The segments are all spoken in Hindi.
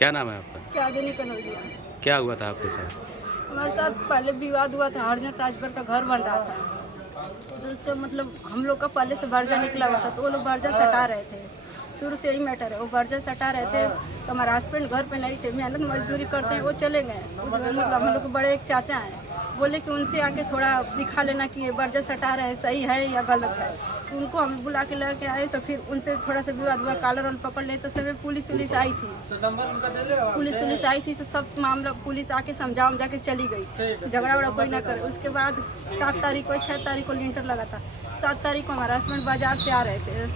क्या नाम है आपका? चांदनी कनौजिया। क्या हुआ था आपके साथ? हमारे साथ पहले विवाद हुआ था, हरिजन राजभर का घर बन रहा था, तो उसका मतलब हम लोग का पहले से बर्जा निकला हुआ था, तो वो लोग बर्जा सटा रहे थे। शुरू से यही मैटर है, वो बर्जा सटा रहे थे, तो हमारे हस्बैंड घर पे नहीं थे, मेहनत मजदूरी करते हैं, वो चले गए। उस घर मतलब हम लोग के बड़े एक चाचा हैं, बोले कि उनसे आके थोड़ा दिखा लेना कि ये बर्जा सटा रहे हैं सही है या गलत है। तो उनको हम बुला के लेके आए, तो फिर उनसे थोड़ा सा विवाद हुआ, कॉलर वाल पकड़ ले, तो समय पुलिस उलिस आई थी। पुलिस उलिस आई थी तो सब मामला पुलिस आके समझा के चली गई, झगड़ा वगड़ा कोई ना करे। उसके बाद 7 तारीख को 6 तारीख को लिंटर लगा था। 7 तारीख को हमारा हस्बैंड बाजार से आ रहे थे,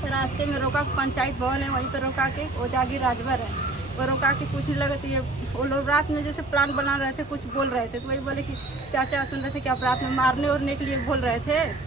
तो रास्ते में रोका, पंचायत भवन है वहीं पर रोका के, वो जागीर राजभर है, वो रोका के पूछने लगे। तो ये वो लोग रात में जैसे प्लान बना रहे थे, कुछ बोल रहे थे, तो वही बोले कि चाचा सुन रहे थे कि आप रात में मारने उड़ने के लिए बोल रहे थे।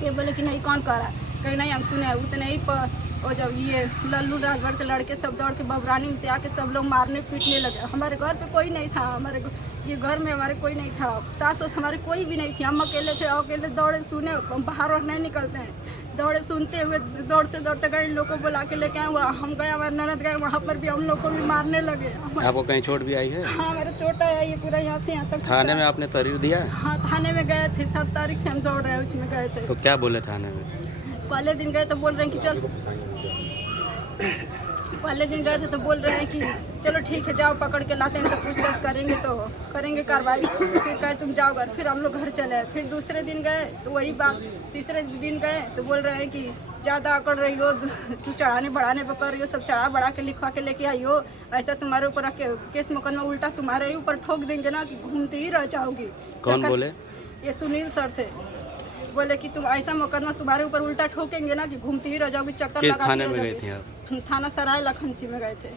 ये बोले कि नहीं कौन कह रहा है, कहीं नहीं हम सुने। उतने ही पर और जब ये लल्लू राजभर के लड़के सब दौड़ के बबरानी में से आके सब लोग मारने पीटने लगे। हमारे घर पे कोई नहीं था, ये घर में हमारे कोई नहीं था, सास वास हमारे कोई भी नहीं थी, हम अकेले थे। अकेले दौड़े सुने, बाहर और नहीं निकलते हैं, दौड़े सुनते हुए दौड़ते दौड़ते गए, लोग को बुला के लेके आए हुआ। हम गए, हमारे ननद गए, वहाँ पर भी हम लोग को भी मारने लगे। आपको कहीं चोट भी आई है? हाँ, हमारा चोट आया, ये पूरा यहाँ से यहाँ तक। थाने में आपने तहरीर दिया? हाँ, थाने में गए थे, 7 तारीख से हम दौड़ रहे हैं, उसमें गए थे। तो क्या बोले थाने में? पहले दिन गए तो बोल रहे हैं कि चल, पहले दिन गए थे तो बोल रहे हैं कि चलो ठीक है जाओ, पकड़ के लाते हैं तो पूछताछ करेंगे, तो करेंगे कार्रवाई। फिर कहे तुम जाओ घर, फिर हम लोग घर चले। फिर दूसरे दिन गए तो वही बात, तीसरे दिन गए तो बोल रहे हैं कि ज़्यादा अकड़ रही हो, तू चढ़ाने बढ़ाने पर कर रही हो, सब चढ़ा बढ़ा के लिखवा के लेके आई हो, ऐसा तुम्हारे ऊपर केस मुकदमा उल्टा तुम्हारे ही ऊपर ठोक देंगे ना कि घूमती ही रह जाओगी। कौन बोले? ये सुनील सर थे, बोले कि तुम ऐसा मुकदमा तुम्हारे ऊपर उल्टा ठोकेंगे ना कि घूमती ही रह जाओगी, चक्कर किस लगा। थाने में गई थी आप? थाना सराय लखनसी में गए थे।